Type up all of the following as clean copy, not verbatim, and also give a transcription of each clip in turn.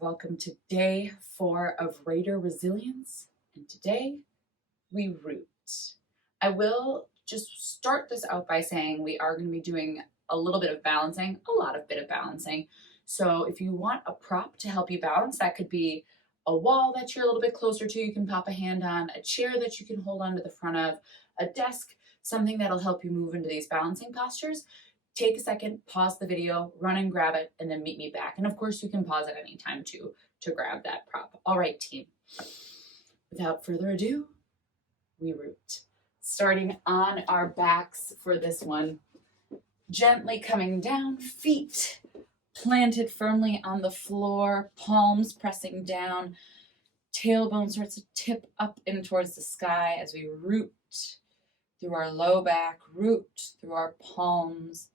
welcome to day 4 of Raider Resilience, and today we root. I will just start this out by saying we are going to be doing a little bit of balancing, a bit of balancing. So if you want a prop to help you balance, that could be a wall that you're a little bit closer to, you can pop a hand on, a chair that you can hold onto the front of, a desk, something that'll help you move into these balancing postures. Take a second, pause the video, run and grab it, and then meet me back. And of course, you can pause at any time too to grab that prop. All right, team. Without further ado, we root. Starting on our backs for this one. Gently coming down, feet planted firmly on the floor, palms pressing down, tailbone starts to tip up in towards the sky as we root through our low back, root through our palms,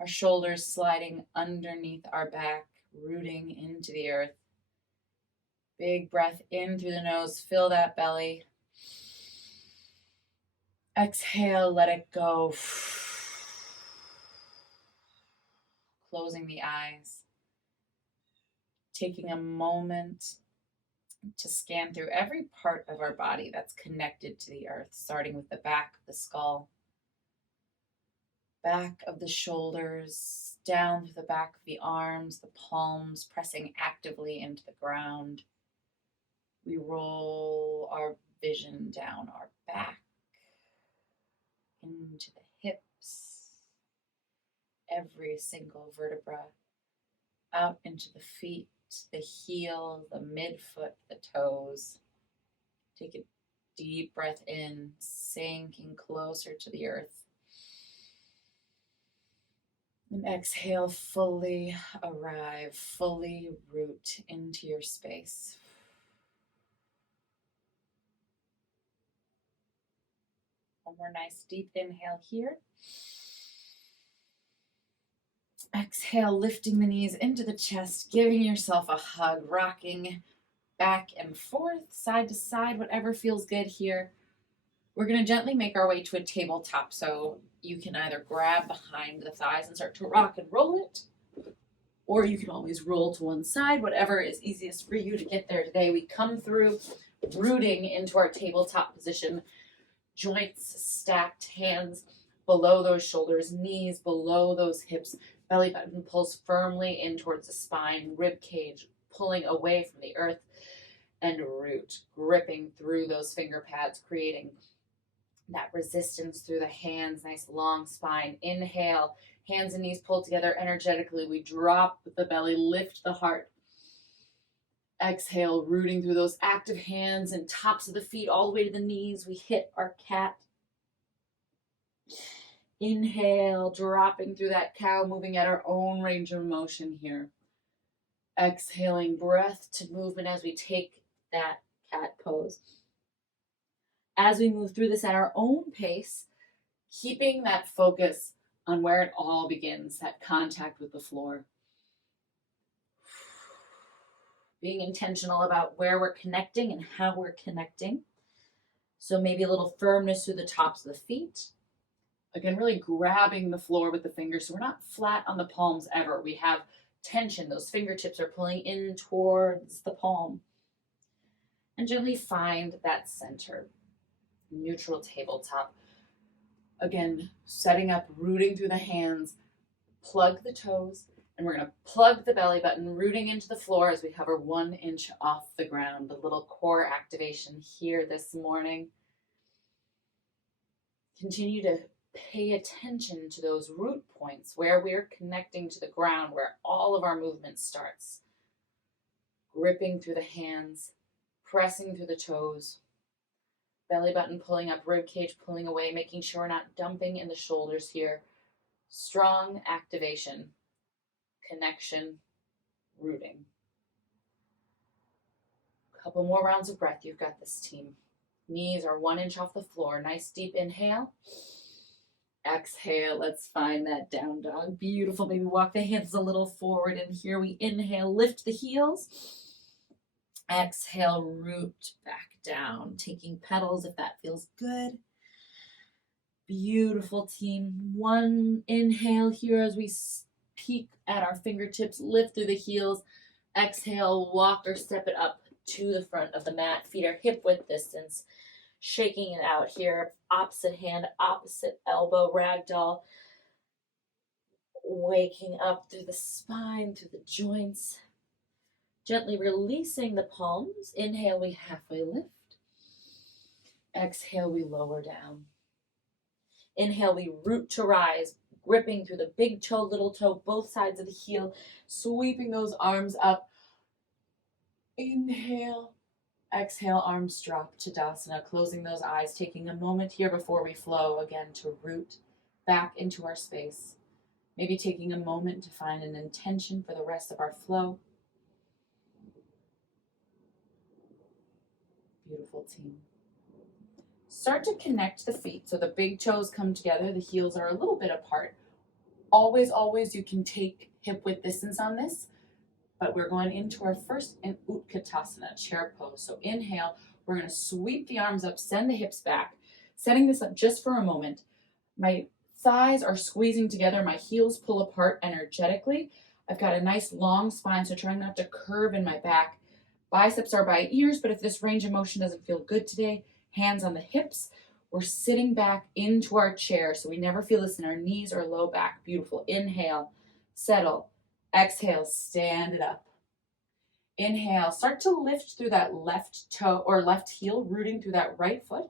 our shoulders sliding underneath our back, rooting into the earth. Big breath in through the nose, fill that belly. Exhale, let it go. Closing the eyes. Taking a moment to scan through every part of our body that's connected to the earth, starting with the back of the skull, back of the shoulders, down through the back of the arms, the palms pressing actively into the ground. We roll our vision down our back, into the hips, every single vertebra, out into the feet, the heel, the midfoot, the toes. Take a deep breath in, sinking closer to the earth. And exhale, fully arrive, fully root into your space. One more nice deep inhale here. Exhale, lifting the knees into the chest, giving yourself a hug, rocking back and forth, side to side, whatever feels good here. We're going to gently make our way to a tabletop, so you can either grab behind the thighs and start to rock and roll it, or you can always roll to one side, whatever is easiest for you to get there today. We come through rooting into our tabletop position, joints stacked, hands below those shoulders, knees below those hips, belly button pulls firmly in towards the spine, rib cage pulling away from the earth, and root, gripping through those finger pads, creating that resistance through the hands, nice long spine. Inhale, hands and knees pull together energetically. We drop the belly, lift the heart. Exhale, rooting through those active hands and tops of the feet all the way to the knees. We hit our cat. Inhale, dropping through that cow, moving at our own range of motion here. Exhaling, breath to movement as we take that cat pose. As we move through this at our own pace, keeping that focus on where it all begins, that contact with the floor. Being intentional about where we're connecting and how we're connecting. So maybe a little firmness through the tops of the feet. Again, really grabbing the floor with the fingers so we're not flat on the palms ever. We have tension. Those fingertips are pulling in towards the palm. And gently find that center, neutral tabletop. Again, setting up, rooting through the hands, plug the toes, and we're going to plug the belly button, rooting into the floor as we hover 1 inch off the ground. A little core activation here this morning. Continue to pay attention to those root points where we're connecting to the ground, where all of our movement starts. Gripping through the hands, pressing through the toes, belly button pulling up, rib cage pulling away, making sure we're not dumping in the shoulders here. Strong activation, connection, rooting. Couple more rounds of breath. You've got this, team. Knees are 1 inch off the floor. Nice deep inhale. Exhale, let's find that down dog. Beautiful, maybe walk the hands a little forward, and here we inhale, lift the heels. Exhale, root back down, taking petals if that feels good. Beautiful, team. 1 inhale here as we peek at our fingertips, lift through the heels, Exhale, walk or step it up to the front of the mat. Feet are hip width distance. Shaking it out here. Opposite hand, opposite elbow, ragdoll. Waking up through the spine, through the joints. Gently releasing the palms. Inhale, we halfway lift. Exhale, we lower down. Inhale, we root to rise, gripping through the big toe, little toe, both sides of the heel, sweeping those arms up. Inhale, exhale, arms drop to Tadasana, closing those eyes, taking a moment here before we flow again to root back into our space. Maybe taking a moment to find an intention for the rest of our flow. Beautiful, team. Start to connect the feet so the big toes come together, the heels are a little bit apart. Always, always you can take hip width distance on this, but we're going into our first in Utkatasana, chair pose. So inhale, we're going to sweep the arms up, send the hips back, setting this up just for a moment. My thighs are squeezing together, my heels pull apart energetically. I've got a nice long spine, so trying not to curve in my back. Biceps are by ears, but if this range of motion doesn't feel good today, hands on the hips. We're sitting back into our chair, so we never feel this in our knees or low back. Beautiful. Inhale, settle. Exhale, stand it up. Inhale, start to lift through that left toe or left heel, rooting through that right foot.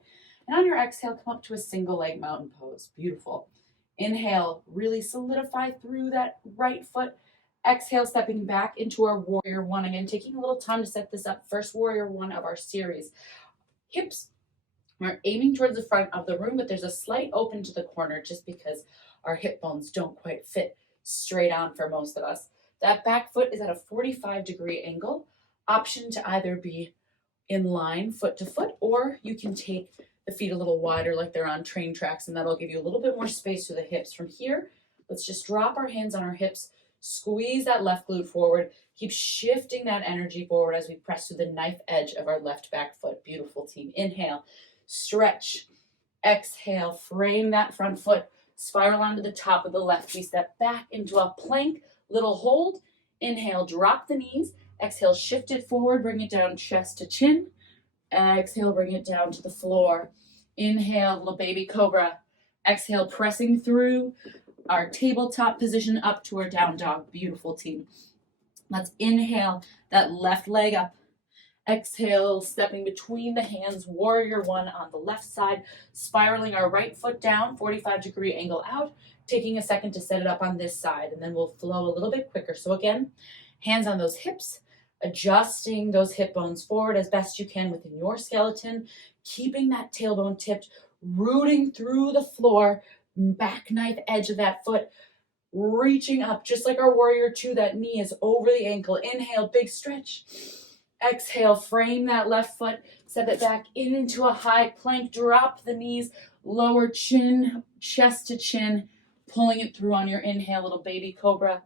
And on your exhale, come up to a single leg mountain pose. Beautiful. Inhale, really solidify through that right foot. Exhale, stepping back into our warrior one. Again, taking a little time to set this up. First warrior one of our series. Hips are aiming towards the front of the room, but there's a slight open to the corner just because our hip bones don't quite fit straight on for most of us. That back foot is at a 45-degree angle. Option to either be in line, foot to foot, or you can take the feet a little wider like they're on train tracks, and that'll give you a little bit more space through the hips. From here, let's just drop our hands on our hips, squeeze that left glute forward, keep shifting that energy forward as we press through the knife edge of our left back foot. Beautiful, team. Inhale, stretch. Exhale, frame that front foot, spiral onto the top of the left. We step back into a plank, little hold. Inhale, drop the knees. Exhale, shift it forward, bring it down chest to chin. Exhale, bring it down to the floor. Inhale, little baby cobra. Exhale, pressing through our tabletop position up to our down dog. Beautiful, team. Let's inhale that left leg up. Exhale, stepping between the hands, warrior one on the left side, spiraling our right foot down, 45-degree angle out, taking a second to set it up on this side, and then we'll flow a little bit quicker. So again, hands on those hips, adjusting those hip bones forward as best you can within your skeleton, keeping that tailbone tipped, rooting through the floor, back knife edge of that foot, reaching up just like our warrior two. That knee is over the ankle. Inhale, big stretch. Exhale, frame that left foot, step it back into a high plank, drop the knees, lower chin, chest to chin, pulling it through on your inhale, little baby cobra.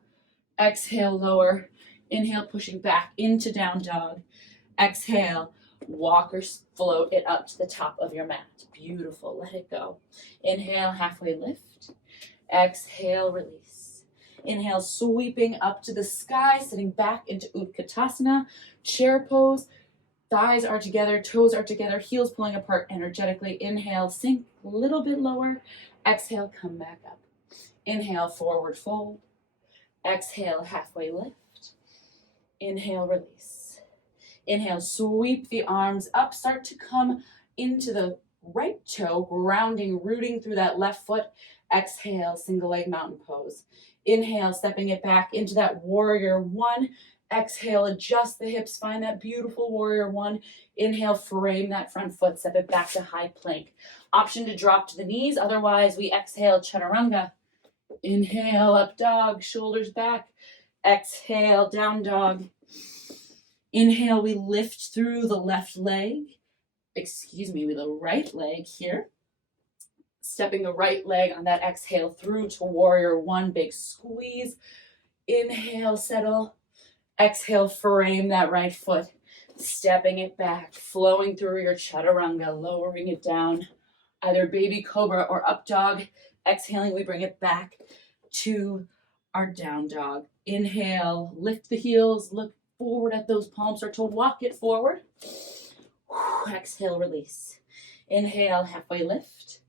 Exhale, lower. Inhale, pushing back into down dog. Exhale, walk or float it up to the top of your mat. Beautiful, let it go. Inhale, halfway lift. Exhale, release. Inhale, sweeping up to the sky, sitting back into Utkatasana, chair pose. Thighs are together, toes are together, heels pulling apart energetically. Inhale, sink a little bit lower. Exhale, come back up. Inhale, forward fold. Exhale, halfway lift. Inhale, release. Inhale, sweep the arms up, start to come into the right toe, grounding, rooting through that left foot. Exhale, single leg mountain pose. Inhale, stepping it back into that warrior one. Exhale, adjust the hips, find that beautiful warrior one. Inhale, frame that front foot, step it back to high plank. Option to drop to the knees, otherwise we exhale, chaturanga. Inhale, up dog, shoulders back. Exhale, down dog. Inhale, we lift through the left leg. With the right leg here. Stepping the right leg on that exhale through to warrior one, big squeeze. Inhale, settle. Exhale, frame that right foot. Stepping it back, flowing through your chaturanga, lowering it down. Either baby cobra or up dog. Exhaling, we bring it back to our down dog. Inhale, lift the heels, look forward at those palms. Start to walk it forward. Exhale, release. Inhale, halfway lift.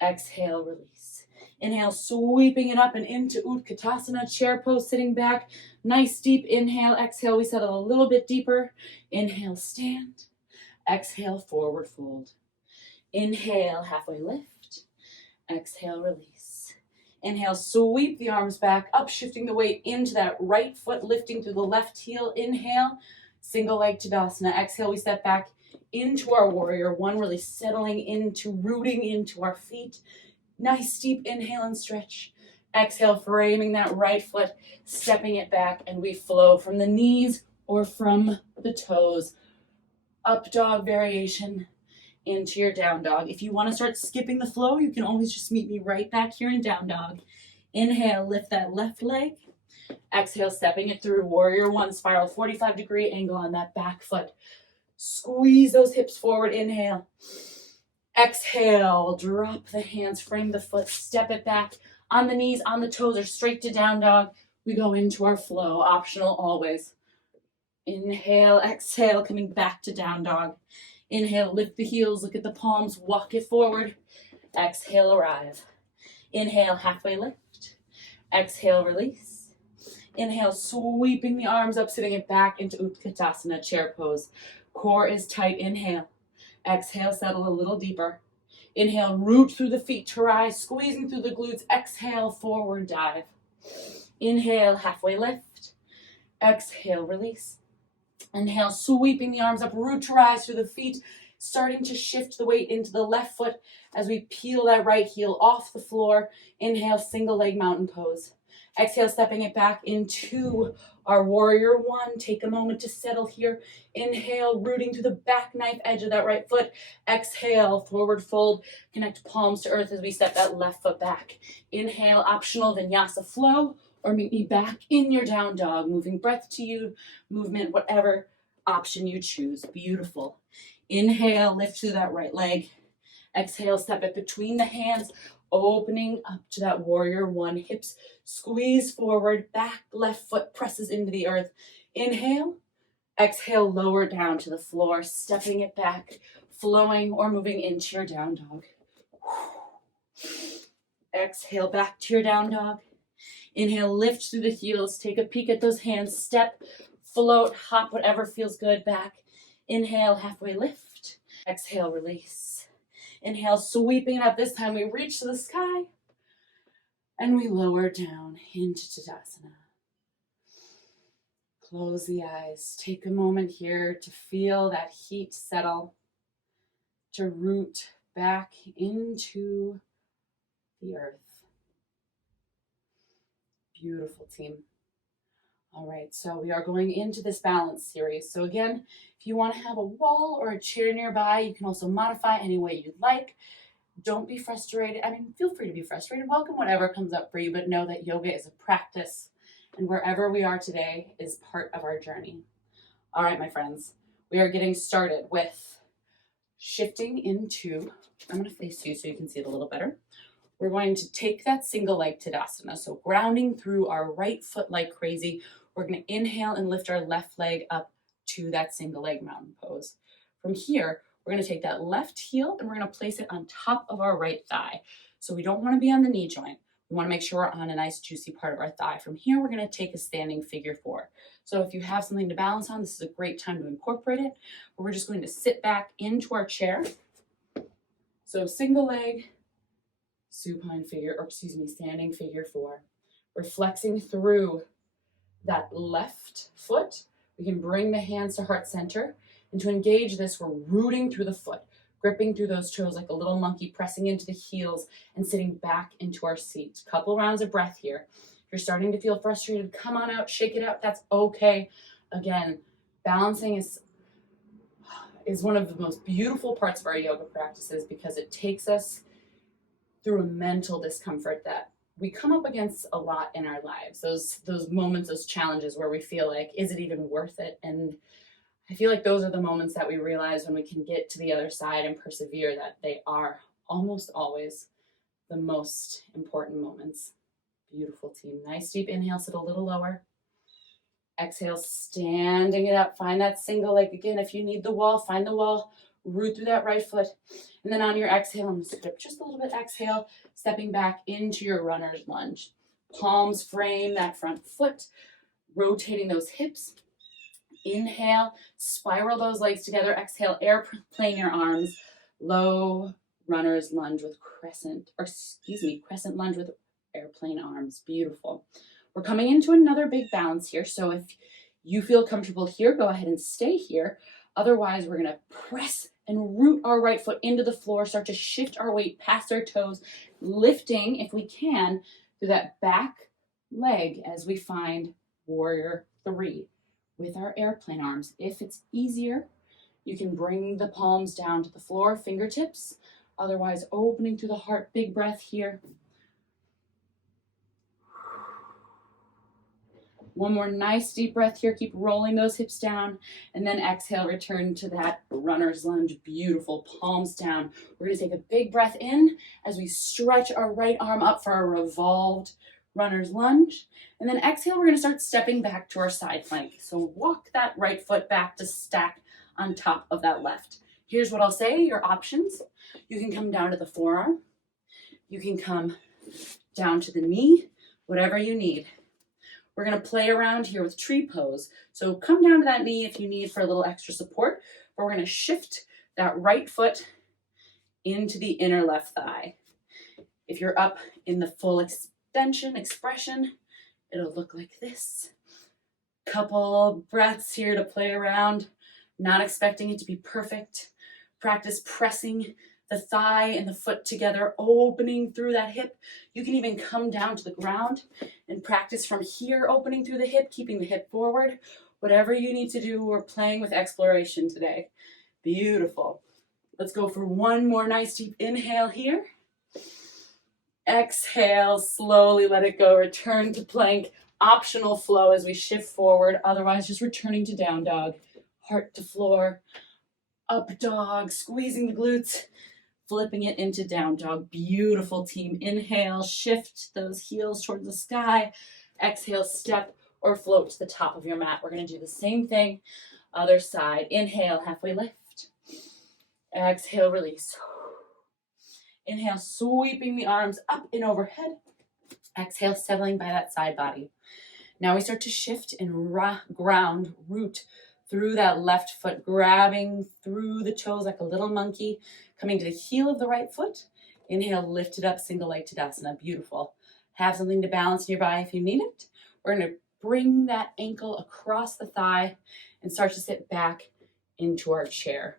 Exhale, release. Inhale, sweeping it up and into Utkatasana, chair pose, sitting back. Nice deep inhale. Exhale, we settle a little bit deeper. Inhale, stand. Exhale, forward fold. Inhale, halfway lift. Exhale, release. Inhale, sweep the arms back up, shifting the weight into that right foot, lifting through the left heel. Inhale, single leg Tadasana. Exhale, we step back into our warrior one, really settling into, rooting into our feet. Nice deep inhale and stretch. Exhale, framing that right foot, stepping it back, and we flow from the knees or from the toes. Up dog variation into your down dog. If you want to start skipping the flow, you can always just meet me right back here in down dog. Inhale, lift that left leg. Exhale, stepping it through, warrior one, spiral 45-degree angle on that back foot. Squeeze those hips forward, inhale. Exhale, drop the hands, frame the foot, step it back on the knees, on the toes, or straight to down dog. We go into our flow, optional always. Inhale, exhale, coming back to down dog. Inhale, lift the heels, look at the palms, walk it forward. Exhale, arrive. Inhale, halfway lift. Exhale, release. Inhale, sweeping the arms up, sitting it back into Utkatasana, chair pose. Core is tight, inhale. Exhale, settle a little deeper. Inhale, root through the feet to rise, squeezing through the glutes. Exhale, forward dive. Inhale, halfway lift. Exhale, release. Inhale, sweeping the arms up, root to rise through the feet, starting to shift the weight into the left foot as we peel that right heel off the floor. Inhale, single leg mountain pose. Exhale, stepping it back into our warrior one. Take a moment to settle here. Inhale, rooting to the back knife edge of that right foot. Exhale, forward fold. Connect palms to earth as we step that left foot back. Inhale, optional vinyasa flow, or meet me back in your down dog. Moving breath to you, movement, whatever option you choose. Beautiful. Inhale, lift through that right leg. Exhale, step it between the hands, opening up to that warrior one. Hips squeeze forward, back left foot presses into the earth. Inhale, exhale, lower down to the floor, stepping it back, flowing or moving into your down dog. Exhale, back to your down dog. Inhale, lift through the heels, take a peek at those hands, step, float, hop, whatever feels good, back. Inhale, halfway lift. Exhale, release. Inhale, sweeping it up. This time we reach to the sky and we lower down into Tadasana. Close the eyes. Take a moment here to feel that heat settle, to root back into the earth. Beautiful, team. All right, so we are going into this balance series. So again, if you want to have a wall or a chair nearby, you can also modify any way you'd like. Don't be frustrated. I mean, feel free to be frustrated. Welcome whatever comes up for you, but know that yoga is a practice, and wherever we are today is part of our journey. All right, my friends, we are getting started with shifting into, I'm going to face you so you can see it a little better. We're going to take that single leg Tadasana, so grounding through our right foot like crazy. We're going to inhale and lift our left leg up to that single leg mountain pose. From here, we're going to take that left heel and we're going to place it on top of our right thigh. So we don't want to be on the knee joint. We want to make sure we're on a nice juicy part of our thigh. From here, we're going to take a standing figure four. So if you have something to balance on, this is a great time to incorporate it. But we're just going to sit back into our chair. So single leg, supine figure, or excuse me, standing figure four. We're flexing through that left foot. We can bring the hands to heart center. And to engage this, we're rooting through the foot, gripping through those toes like a little monkey, pressing into the heels and sitting back into our seat. Couple rounds of breath here. If you're starting to feel frustrated, come on out, shake it out. That's okay. Again, balancing is one of the most beautiful parts of our yoga practices because it takes us through a mental discomfort that we come up against a lot in our lives. Those moments, those challenges where we feel like, is it even worth it? And I feel like those are the moments that we realize when we can get to the other side and persevere, that they are almost always the most important moments. Beautiful, team. Nice deep inhale, sit a little lower. Exhale, standing it up. Find that single leg. Again, if you need the wall, find the wall. Root through that right foot. And then on your exhale, I'm going to skip just a little bit. Exhale, stepping back into your runner's lunge. Palms frame that front foot, rotating those hips. Inhale, spiral those legs together. Exhale, airplane your arms. Low runner's lunge with crescent lunge with airplane arms. Beautiful. We're coming into another big bounce here. So if you feel comfortable here, go ahead and stay here. Otherwise, we're going to press and root our right foot into the floor, start to shift our weight past our toes, lifting, if we can, through that back leg as we find warrior 3 with our airplane arms. If it's easier, you can bring the palms down to the floor, fingertips. Otherwise, opening through the heart, big breath here. One more nice deep breath here. Keep rolling those hips down. And then exhale, return to that runner's lunge. Beautiful. Palms down. We're going to take a big breath in as we stretch our right arm up for a revolved runner's lunge. And then exhale, we're going to start stepping back to our side plank. So walk that right foot back to stack on top of that left. Here's what I'll say, your options. You can come down to the forearm. You can come down to the knee, whatever you need. We're going to play around here with tree pose. So come down to that knee if you need for a little extra support. But we're going to shift that right foot into the inner left thigh. If you're up in the full expression, it'll look like this. Couple breaths here to play around, not expecting it to be perfect. Practice pressing the thigh and the foot together, opening through that hip. You can even come down to the ground and practice from here, opening through the hip, keeping the hip forward. Whatever you need to do, we're playing with exploration today. Beautiful. Let's go for one more nice deep inhale here. Exhale, slowly let it go. Return to plank. Optional flow as we shift forward. Otherwise, just returning to down dog. Heart to floor. Up dog, squeezing the glutes. Flipping it into down dog. Beautiful, team. Inhale, shift those heels towards the sky. Exhale, step or float to the top of your mat. We're going to do the same thing. Other side. Inhale, halfway lift. Exhale, release. Inhale, sweeping the arms up and overhead. Exhale, settling by that side body. Now we start to shift and ground, root through that left foot, grabbing through the toes like a little monkey, coming to the heel of the right foot. Inhale, lift it up, single leg Tadasana. Beautiful. Have something to balance nearby if you need it. We're going to bring that ankle across the thigh and start to sit back into our chair.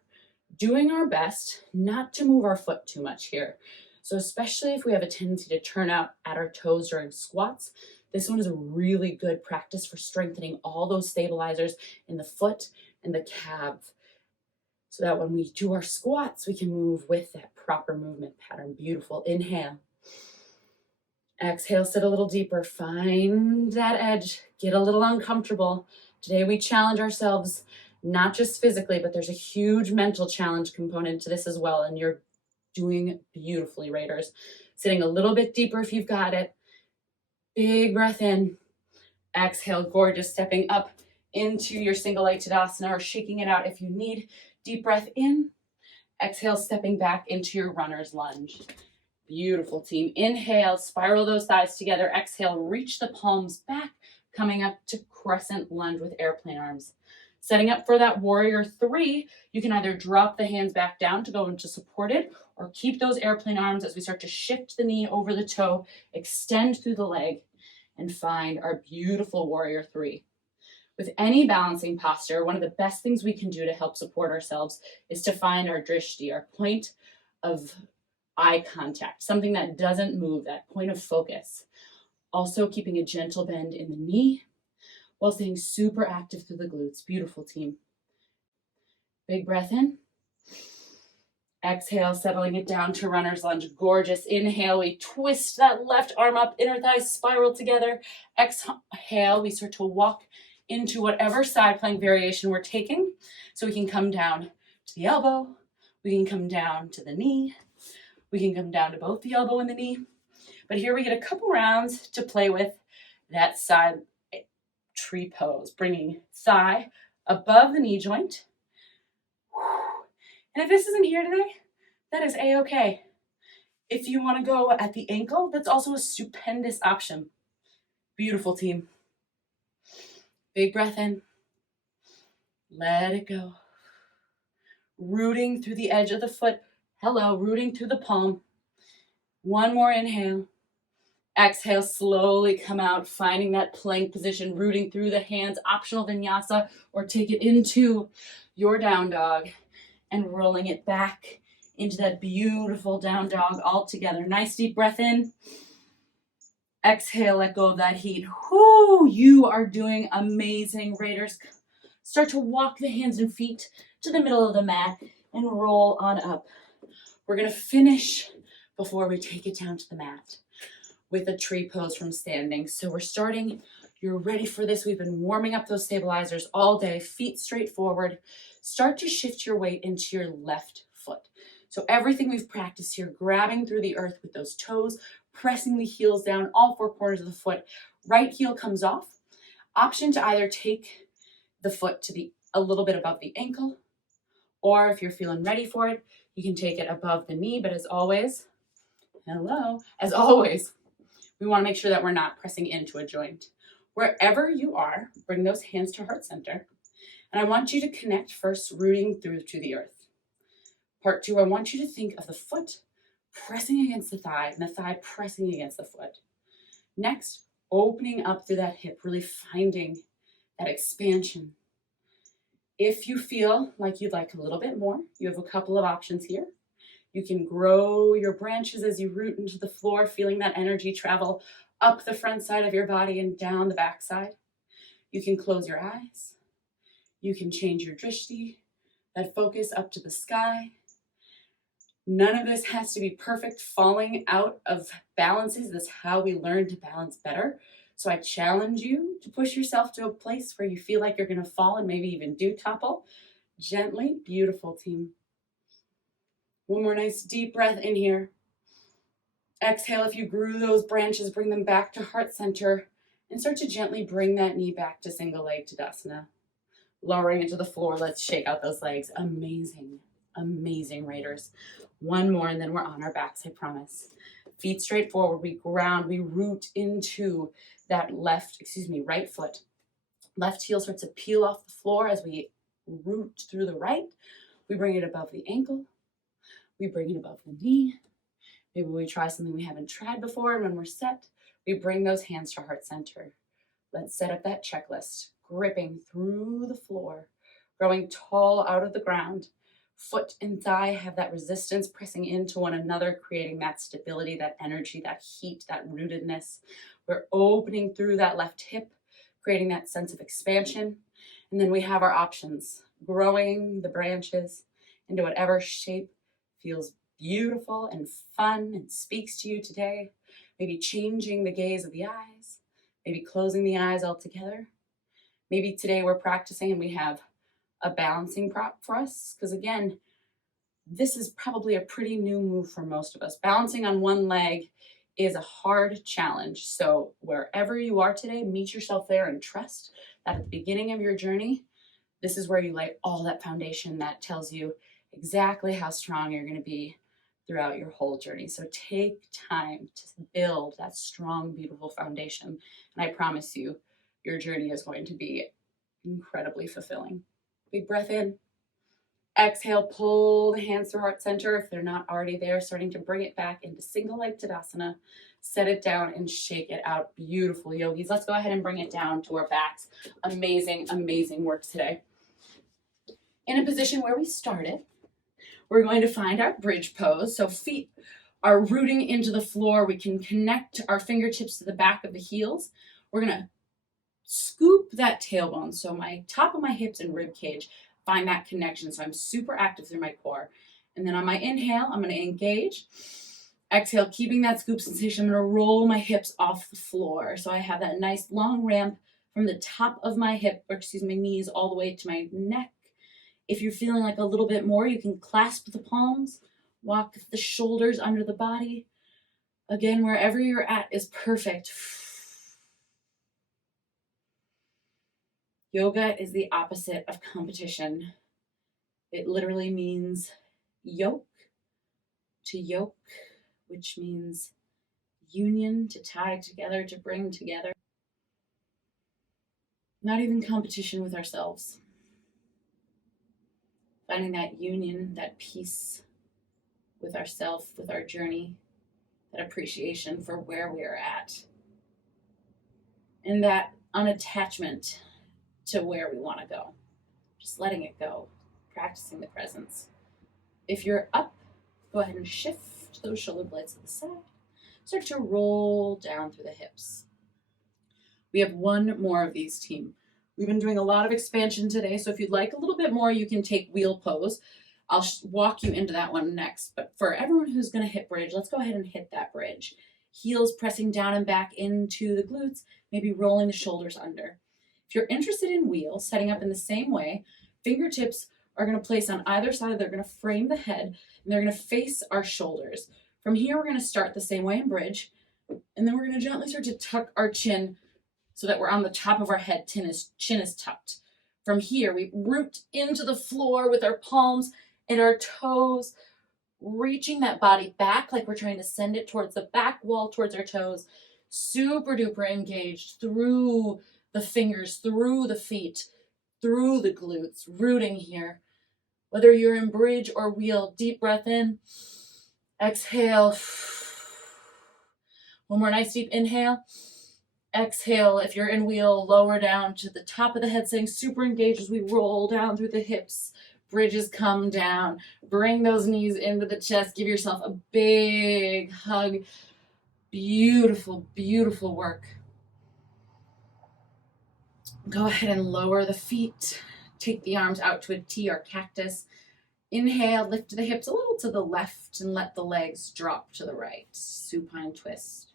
Doing our best not to move our foot too much here. So especially if we have a tendency to turn out at our toes during squats, this one is a really good practice for strengthening all those stabilizers in the foot and the calf, so that when we do our squats, we can move with that proper movement pattern. Beautiful. Inhale. Exhale, sit a little deeper. Find that edge. Get a little uncomfortable. Today we challenge ourselves, not just physically, but there's a huge mental challenge component to this as well. And you're doing beautifully, Raiders. Sitting a little bit deeper if you've got it. Big breath in. Exhale, gorgeous. Stepping up into your single leg Tadasana or shaking it out if you need. Deep breath in. Exhale, stepping back into your runner's lunge. Beautiful, team. Inhale, spiral those thighs together. Exhale, reach the palms back, coming up to crescent lunge with airplane arms. Setting up for that warrior 3, you can either drop the hands back down to go into supported or keep those airplane arms as we start to shift the knee over the toe, extend through the leg, and find our beautiful warrior 3. With any balancing posture, one of the best things we can do to help support ourselves is to find our drishti, our point of eye contact, something that doesn't move, that point of focus. Also keeping a gentle bend in the knee while staying super active through the glutes. Beautiful, team. Big breath in. Exhale, settling it down to runner's lunge. Gorgeous. Inhale, we twist that left arm up, inner thighs spiral together. Exhale, we start to walk into whatever side plank variation we're taking. So we can come down to the elbow. We can come down to the knee. We can come down to both the elbow and the knee. But here we get a couple rounds to play with that side tree pose, bringing thigh above the knee joint. And if this isn't here today, that is a-okay. If you want to go at the ankle, that's also a stupendous option. Beautiful, team. Big breath in. Let it go. Rooting through the edge of the foot. Hello, rooting through the palm. One more inhale. Exhale, slowly come out, finding that plank position, rooting through the hands, optional vinyasa, or take it into your down dog and rolling it back into that beautiful down dog all together. Nice deep breath in. Exhale, let go of that heat. Whoo, you are doing amazing, Raiders. Start to walk the hands and feet to the middle of the mat and roll on up. We're gonna finish before we take it down to the mat with a tree pose from standing. So we're starting, you're ready for this. We've been warming up those stabilizers all day, feet straight forward. Start to shift your weight into your left foot. So everything we've practiced here, grabbing through the earth with those toes, pressing the heels down, all four corners of the foot. Right heel comes off. Option to either take the foot to a little bit above the ankle, or if you're feeling ready for it, you can take it above the knee, but as always, we want to make sure that we're not pressing into a joint. Wherever you are, bring those hands to heart center. And I want you to connect first, rooting through to the earth. Part two, I want you to think of the foot pressing against the thigh and the thigh pressing against the foot. Next, opening up through that hip, really finding that expansion. If you feel like you'd like a little bit more, you have a couple of options here. You can grow your branches as you root into the floor, feeling that energy travel up the front side of your body and down the back side. You can close your eyes. You can change your drishti, that focus up to the sky. None of this has to be perfect. Falling out of balances, that's how we learn to balance better. So I challenge you to push yourself to a place where you feel like you're going to fall and maybe even do topple. Gently, beautiful, team. One more nice deep breath in here. Exhale, if you grew those branches, bring them back to heart center and start to gently bring that knee back to single leg Tadasana. Lowering it to the floor, let's shake out those legs. Amazing, amazing, Raiders. One more and then we're on our backs, I promise. Feet straight forward, we ground, we root into that right foot. Left heel starts to peel off the floor as we root through the right. We bring it above the ankle. We bring it above the knee. Maybe we try something we haven't tried before, and when we're set, we bring those hands to heart center. Let's set up that checklist, gripping through the floor, growing tall out of the ground. Foot and thigh have that resistance pressing into one another, creating that stability, that energy, that heat, that rootedness. We're opening through that left hip, creating that sense of expansion. And then we have our options, growing the branches into whatever shape feels beautiful and fun and speaks to you today. Maybe changing the gaze of the eyes, maybe closing the eyes altogether. Maybe today we're practicing and we have a balancing prop for us, because again, this is probably a pretty new move for most of us. Balancing on one leg is a hard challenge. So wherever you are today, meet yourself there and trust that at the beginning of your journey, this is where you lay all that foundation that tells you exactly how strong you're going to be throughout your whole journey. So take time to build that strong, beautiful foundation. And I promise you, your journey is going to be incredibly fulfilling. Big breath in. Exhale, pull the hands through heart center. If they're not already there, starting to bring it back into single leg Tadasana. Set it down and shake it out. Beautiful, yogis. Let's go ahead and bring it down to our backs. Amazing, amazing work today. In a position where we started, we're going to find our bridge pose. So feet are rooting into the floor. We can connect our fingertips to the back of the heels. We're going to scoop that tailbone. So my top of my hips and rib cage, find that connection. So I'm super active through my core. And then on my inhale, I'm going to engage. Exhale, keeping that scoop sensation. I'm going to roll my hips off the floor. So I have that nice long ramp from the top of my my knees all the way to my neck. If you're feeling like a little bit more, you can clasp the palms, walk the shoulders under the body. Again, wherever you're at is perfect. Yoga is the opposite of competition. It literally means yoke to yoke, which means union, to tie together, to bring together. Not even competition with ourselves. Finding that union, that peace with ourself, with our journey, that appreciation for where we are at, and that unattachment to where we want to go. Just letting it go, practicing the presence. If you're up, go ahead and shift those shoulder blades to the side. Start to roll down through the hips. We have one more of these, team. We've been doing a lot of expansion today, so if you'd like a little bit more, you can take wheel pose. I'll walk you into that one next. But for everyone who's going to hit bridge, let's go ahead and hit that bridge. Heels pressing down and back into the glutes, maybe rolling the shoulders under. If you're interested in wheel, setting up in the same way, fingertips are going to place on either side. They're going to frame the head, and they're going to face our shoulders. From here, we're going to start the same way in bridge, and then we're going to gently start to tuck our chin so that we're on the top of our head, chin is tucked. From here, we root into the floor with our palms and our toes, reaching that body back like we're trying to send it towards the back wall, towards our toes. Super duper engaged through the fingers, through the feet, through the glutes, rooting here. Whether you're in bridge or wheel, deep breath in, exhale. One more nice deep inhale. Exhale. If you're in wheel, lower down to the top of the head, staying super engaged as we roll down through the hips. Bridges come down. Bring those knees into the chest. Give yourself a big hug. Beautiful, beautiful work. Go ahead and lower the feet. Take the arms out to a T or cactus. Inhale, lift the hips a little to the left and let the legs drop to the right. Supine twist.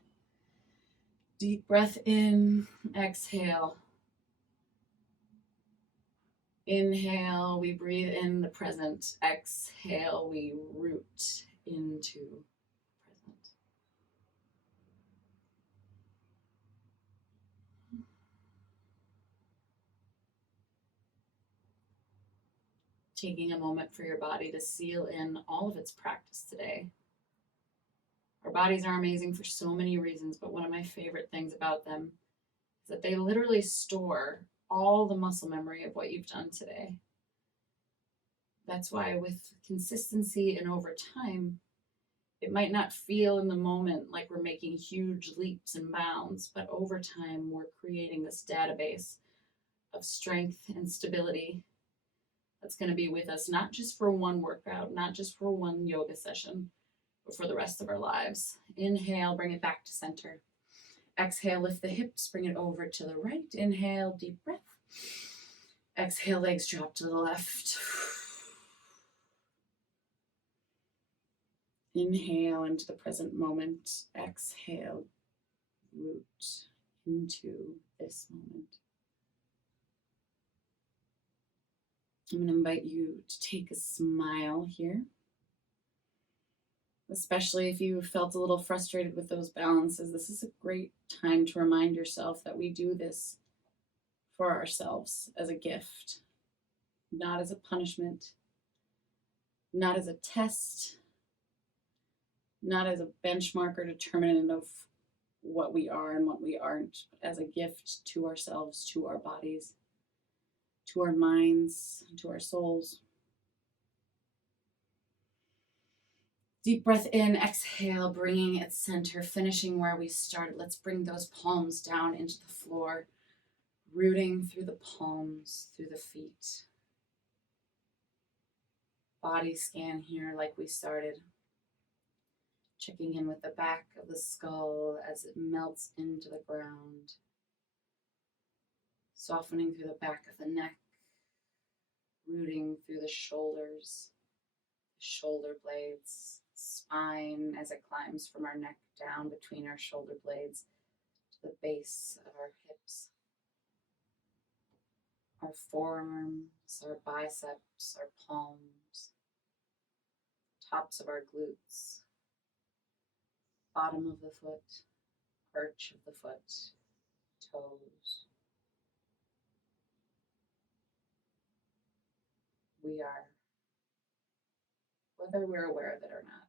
Deep breath in, exhale. Inhale, we breathe in the present. Exhale, we root into present. Taking a moment for your body to seal in all of its practice today. Our bodies are amazing for so many reasons, but one of my favorite things about them is that they literally store all the muscle memory of what you've done today. That's why with consistency and over time, it might not feel in the moment like we're making huge leaps and bounds, but over time, we're creating this database of strength and stability that's going to be with us, not just for one workout, not just for one yoga session, but for the rest of our lives. Inhale, bring it back to center. Exhale, lift the hips, bring it over to the right. Inhale, deep breath. Exhale, legs drop to the left. Inhale into the present moment. Exhale, root into this moment. I'm going to invite you to take a smile here, especially if you felt a little frustrated with those balances. This is a great time to remind yourself that we do this for ourselves as a gift, not as a punishment, not as a test, not as a benchmark or determinant of what we are and what we aren't, but as a gift to ourselves, to our bodies, to our minds, to our souls. Deep breath in, exhale, bringing it center, finishing where we started. Let's bring those palms down into the floor, rooting through the palms, through the feet. Body scan here like we started. Checking in with the back of the skull as it melts into the ground. Softening through the back of the neck, rooting through the shoulders, shoulder blades, spine as it climbs from our neck down between our shoulder blades to the base of our hips. Our forearms, our biceps, our palms, tops of our glutes, bottom of the foot, arch of the foot, toes. we are, whether we're aware of it or not,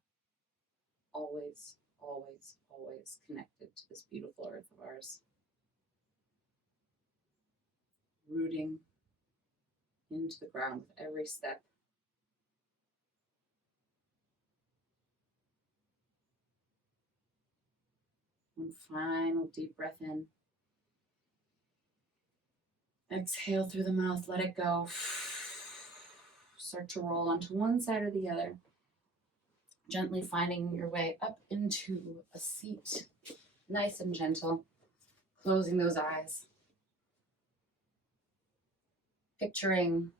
always, always, always connected to this beautiful earth of ours. Rooting into the ground with every step. One final deep breath in. Exhale through the mouth, let it go. Start to roll onto one side or the other. Gently finding your way up into a seat. Nice and gentle. Closing those eyes. Picturing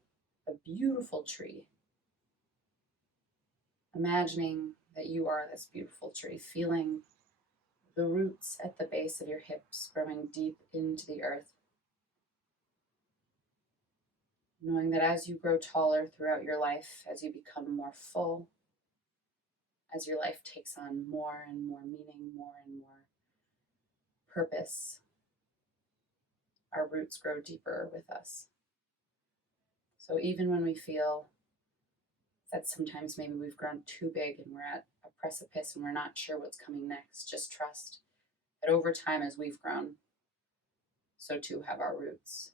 a beautiful tree. Imagining that you are this beautiful tree. Feeling the roots at the base of your hips growing deep into the earth. Knowing that as you grow taller throughout your life, as you become more full, as your life takes on more and more meaning, more and more purpose, our roots grow deeper with us. So even when we feel that sometimes maybe we've grown too big and we're at a precipice and we're not sure what's coming next, just trust that over time as we've grown, so too have our roots.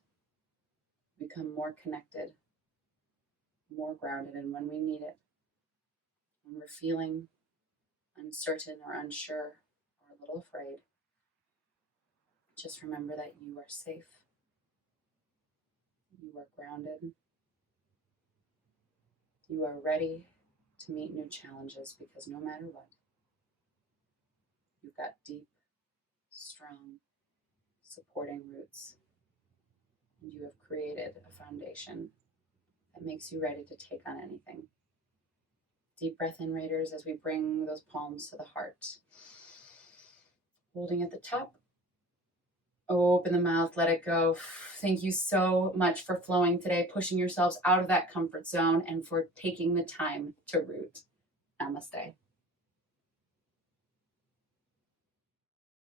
Become more connected, more grounded, and when we need it, when we're feeling uncertain or unsure or a little afraid, just remember that you are safe, you are grounded, you are ready to meet new challenges because no matter what, you've got deep, strong, supporting roots, and you have created a foundation that makes you ready to take on anything. Deep breath in, Raiders, as we bring those palms to the heart. Holding at the top. Open the mouth, let it go. Thank you so much for flowing today, pushing yourselves out of that comfort zone, and for taking the time to root. Namaste.